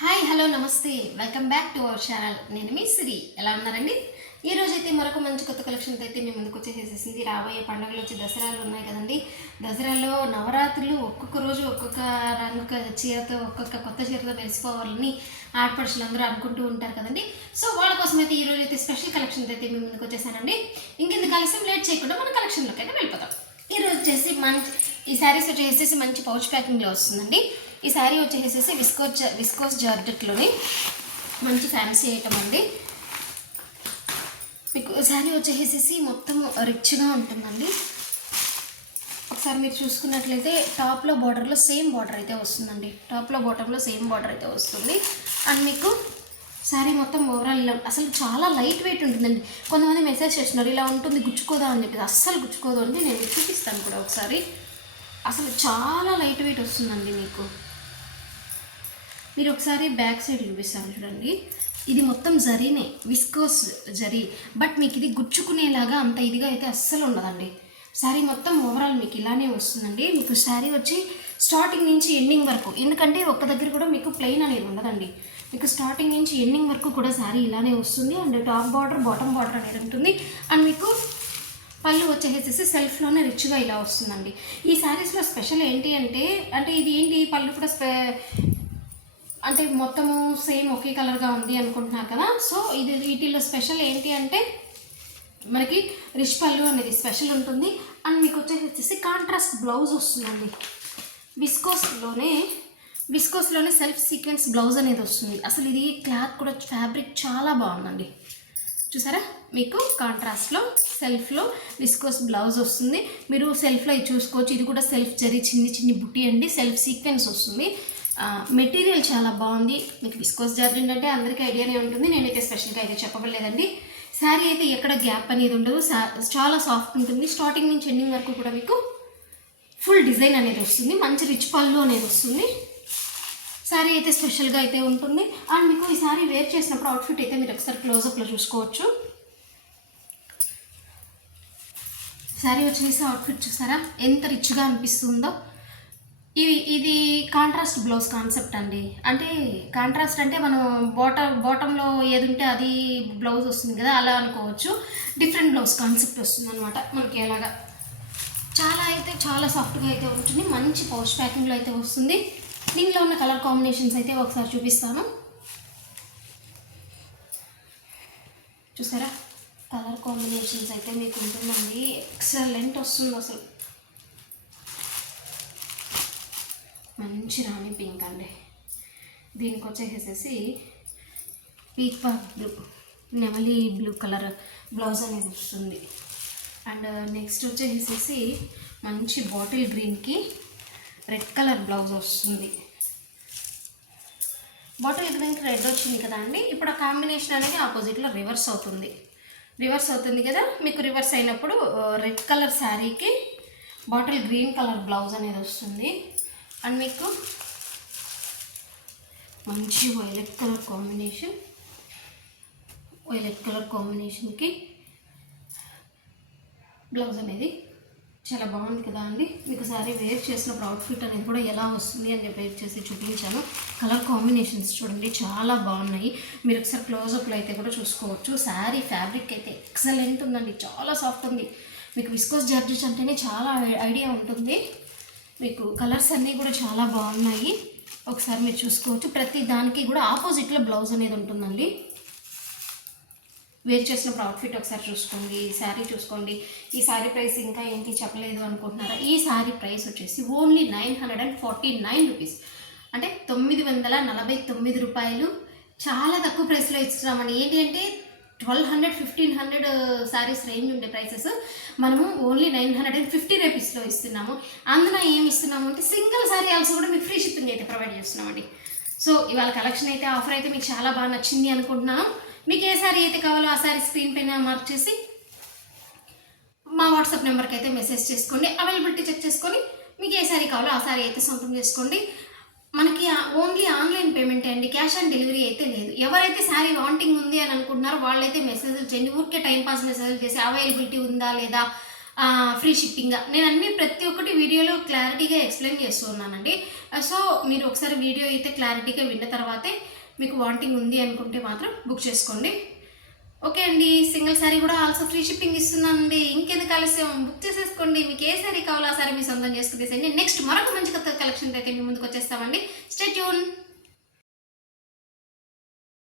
Hi hello నమస్తే welcome back to our channel. నేను మీ సిరి. ఎలా ఉన్నారండి? ఈ రోజైతే మరొక మంచి కొత్త కలెక్షన్తో అయితే మేము ముందుకు వచ్చేసేసింది. రాబోయే పండుగలు వచ్చి దసరాలు ఉన్నాయి కదండి. దసరాలో నవరాత్రులు ఒక్కొక్క రోజు ఒక్కొక్క రంగు చీరతో ఒక్కొక్క కొత్త చీరతో మెరిసిపోవాలని ఆడపడుచులు అందరూ అనుకుంటూ ఉంటారు కదండి. సో వాళ్ళ కోసం అయితే ఈరోజు అయితే స్పెషల్ కలెక్షన్తో అయితే మేము ముందుకు వచ్చేసానండి. ఇంకెందుకు ఆలస్యం లేట్ చేయకుండా మన కలెక్షన్లోకి అయితే వెళ్ళిపోతాం. ఈరోజు వచ్చేసి ఈ శారీస్ వచ్చేసేసి మంచి పౌచ్ ప్యాకింగ్లో వస్తుందండి. ఈ శారీ వచ్చేసేసి విస్కోస్ జార్జెట్లోని మంచి ఫ్యాన్సీ ఐటమ్ అండి. మీకు శారీ వచ్చేసేసి మొత్తం రిచ్గా ఉంటుందండి. ఒకసారి మీరు చూసుకున్నట్లయితే టాప్లో బార్డర్లో సేమ్ బార్డర్ అయితే వస్తుందండి. టాప్లో బాటంలో సేమ్ బార్డర్ అయితే వస్తుంది. అండ్ మీకు శారీ మొత్తం ఓవరాల్ ఇలా అసలు చాలా లైట్ వెయిట్ ఉంటుందండి. కొంతమంది మెసేజ్ చేస్తున్నారు ఇలా ఉంటుంది గుచ్చుకోదా అని చెప్పి. అస్సలు గుచ్చుకోదు అండి. నేను చూపిస్తాను కూడా ఒకసారి. అసలు చాలా లైట్ వెయిట్ వస్తుందండి. మీరు ఒకసారి బ్యాక్ సైడ్ చూపిస్తాను చూడండి. ఇది మొత్తం జరీనే, విస్కోస్ జరీ. బట్ మీకు ఇది గుచ్చుకునేలాగా అంత ఇదిగా అయితే అస్సలు ఉండదండి. శారీ మొత్తం ఓవరాల్ మీకు ఇలానే వస్తుందండి. మీకు శారీ వచ్చి స్టార్టింగ్ నుంచి ఎండింగ్ వరకు, ఎందుకంటే ఒక్క దగ్గర కూడా మీకు ప్లెయిన్ అనేది ఉండదండి. మీకు స్టార్టింగ్ నుంచి ఎండింగ్ వరకు కూడా శారీ ఇలానే వస్తుంది. And top border bottom border అనేది ఉంటుంది. అండ్ మీకు పళ్ళు వచ్చేసేసి సెల్ఫ్లోనే రిచ్గా ఇలా వస్తుందండి. ఈ శారీస్లో స్పెషల్ ఏంటి అంటే ఇది ఏంటి పళ్ళు కూడా అంటే మొత్తము సేమ్ ఒకే కలర్గా ఉంది అనుకుంటున్నారు కదా. సో వీటిలో స్పెషల్ ఏంటి అంటే మనకి రిచ్ పళ్ళు అనేది స్పెషల్ ఉంటుంది. అండ్ మీకు వచ్చేసి కాంట్రాస్ట్ బ్లౌజ్ వస్తుందండి. విస్కోస్లోనే సెల్ఫ్ సీక్వెన్స్ బ్లౌజ్ అనేది వస్తుంది. అసలు ఇది క్లాత్ కూడా ఫ్యాబ్రిక్ చాలా బాగుందండి. చూసారా, మీకు కాంట్రాస్ట్లో సెల్ఫ్లో విస్కోస్ బ్లౌజ్ వస్తుంది. మీరు సెల్ఫ్లో ఇది చూసుకోవచ్చు. ఇది కూడా సెల్ఫ్ జరీ చిన్ని బుట్టి అండి. సెల్ఫ్ సీక్వెన్స్ వస్తుంది. మెటీరియల్ చాలా బాగుంది. మీకు విస్కోస్ జార్జెట్ అంటే అందరికీ ఐడియానే ఉంటుంది. నేనైతే స్పెషల్గా అయితే చెప్పబడలేదండి. శారీ అయితే ఎక్కడ గ్యాప్ అనేది ఉండదు. చాలా సాఫ్ట్ ఉంటుంది. స్టార్టింగ్ నుంచి ఎండింగ్ వరకు కూడా మీకు ఫుల్ డిజైన్ అనేది వస్తుంది. మంచి రిచ్ పళ్ళు అనేది వస్తుంది. శారీ అయితే స్పెషల్గా అయితే ఉంటుంది. అండ్ మీకు ఈ శారీ వేర్ చేసినప్పుడు అవుట్ఫిట్ అయితే మీరు ఒకసారి క్లోజప్లో చూసుకోవచ్చు. శారీ వచ్చేసి అవుట్ఫిట్ చూసారా ఎంత రిచ్గా అనిపిస్తుందో. ఇది కాంట్రాస్ట్ బ్లౌజ్ కాన్సెప్ట్ అండి. అంటే కాంట్రాస్ట్ అంటే మనం బాటంలో ఏది ఉంటే అది బ్లౌజ్ వస్తుంది కదా, అలా అనుకోవచ్చు. డిఫరెంట్ బ్లౌజ్ కాన్సెప్ట్ వస్తుంది అనమాట మనకి. ఎలాగా చాలా సాఫ్ట్గా అయితే ఉంటుంది. మంచి పౌచ్ ప్యాకింగ్లో అయితే వస్తుంది. దీనిలో ఉన్న కలర్ కాంబినేషన్స్ అయితే ఒకసారి చూపిస్తాను. చూసారా, కలర్ కాంబినేషన్స్ అయితే మీకు ఉంటుందండి. ఎక్సలెంట్ వస్తుంది అసలు. మంచి రాణి పింక్ అండి. దీనికి వచ్చేసేసి పీకాక్ బ్లూ, నెమలి బ్లూ కలర్ బ్లౌజ్ అనేది వస్తుంది. అండ్ నెక్స్ట్ వచ్చేసేసి మంచి బాటిల్ గ్రీన్కి రెడ్ కలర్ బ్లౌజ్ వస్తుంది. బాటిల్ గ్రీన్కి రెడ్ వచ్చింది కదా అండి. ఇప్పుడు ఆ కాంబినేషన్ అనేది ఆపోజిట్లో రివర్స్ అవుతుంది కదా. మీకు రివర్స్ అయినప్పుడు రెడ్ కలర్ శారీకి బాటిల్ గ్రీన్ కలర్ బ్లౌజ్ అనేది వస్తుంది. అండ్ మీకు మంచి వైలెట్ కలర్ కాంబినేషన్కి బ్లౌజ్ అనేది చాలా బాగుంది కదా అండి. మీకు శారీ వేర్ చేసినప్పుడు అవుట్ఫిట్ అనేది కూడా ఎలా వస్తుంది అని చెప్పి వేర్ చేసి చూపించాను. కలర్ కాంబినేషన్స్ చూడండి చాలా బాగున్నాయి. మీరు ఒకసారి క్లోజప్లో అయితే కూడా చూసుకోవచ్చు. శారీ ఫ్యాబ్రిక్ అయితే ఎక్సలెంట్ ఉందండి. చాలా సాఫ్ట్ ఉంది. మీకు విస్కోస్ జార్జెట్ అంటేనే చాలా ఐడియా ఉంటుంది. మీకు కలర్స్ అన్నీ కూడా చాలా బాగున్నాయి. ఒకసారి మీరు చూసుకోవచ్చు. ప్రతి దానికి కూడా ఆపోజిట్లో బ్లౌజ్ అనేది ఉంటుందండి. వేర్ చేసినప్పుడు అవుట్ఫిట్ ఒకసారి చూసుకోండి. శారీ చూసుకోండి. ఈ శారీ ప్రైస్ ఇంకా ఏంటి చెప్పలేదు అనుకుంటున్నారా? ఈ శారీ ప్రైస్ వచ్చేసి ఓన్లీ 949 రూపీస్, అంటే 949 రూపాయలు. చాలా తక్కువ ప్రైస్లో ఇస్తున్నామండి. ఏంటి అంటే 1200, 1500 శారీస్ రేంజ్ ఉండే ప్రైసెస్ మనము ఓన్లీ 950 రూపీస్లో ఇస్తున్నాము. అందులో ఏమి ఇస్తున్నాము అంటే సింగిల్ శారీ ఆల్సో కూడా మీకు ఫ్రీ షిప్పింగ్ అయితే ప్రొవైడ్ చేస్తున్నామండి. సో ఇవాళ కలెక్షన్ అయితే ఆఫర్ అయితే మీకు చాలా బాగా నచ్చింది అనుకుంటున్నాను. మీకు ఏ శారీ అయితే కావాలో ఆ శారీ స్క్రీన్ పైన మార్క్ చేసి మా వాట్సాప్ నెంబర్కి అయితే మెసేజ్ చేసుకోండి. అవైలబిలిటీ చెక్ చేసుకొని మీకు ఏ శారీ కావాలో ఆ శారీ అయితే సొంతం చేసుకోండి. మనకి ఓన్లీ ఆన్లైన్ పేమెంటే అండి. క్యాష్ ఆన్ డెలివరీ అయితే లేదు. ఎవరైతే శారీ వాంటింగ్ ఉంది అని అనుకుంటున్నారో వాళ్ళైతే మెసేజ్లు చేయండి. ఊరికే టైంపాస్ మెసేజ్లు చేసి అవైలబిలిటీ ఉందా లేదా ఫ్రీ షిప్పింగ్. నేను అన్ని ప్రతి ఒక్కటి వీడియోలో క్లారిటీగా ఎక్స్ప్లెయిన్ చేస్తూ ఉన్నానండి. సో మీరు ఒకసారి వీడియో అయితే క్లారిటీగా విన్న తర్వాతే మీకు వాంటింగ్ ఉంది అనుకుంటే మాత్రం బుక్ చేసుకోండి. ఓకే అండి, సింగిల్ శారీ కూడా ఆల్సో ఫ్రీ షిప్పింగ్ ఇస్తున్నానండి. ఇంకెందుకు ఆలస్యం, బుక్ చేసేసుకోండి. మీకు ఏ శారీ కావాలో ఆ శారీ మీ సొంతం చేసుకునేసేయండి. నెక్స్ట్ మరొక మంచి కొత్త కలెక్షన్ అయితే మీ ముందుకు వచ్చేస్తామండి. Stay tune.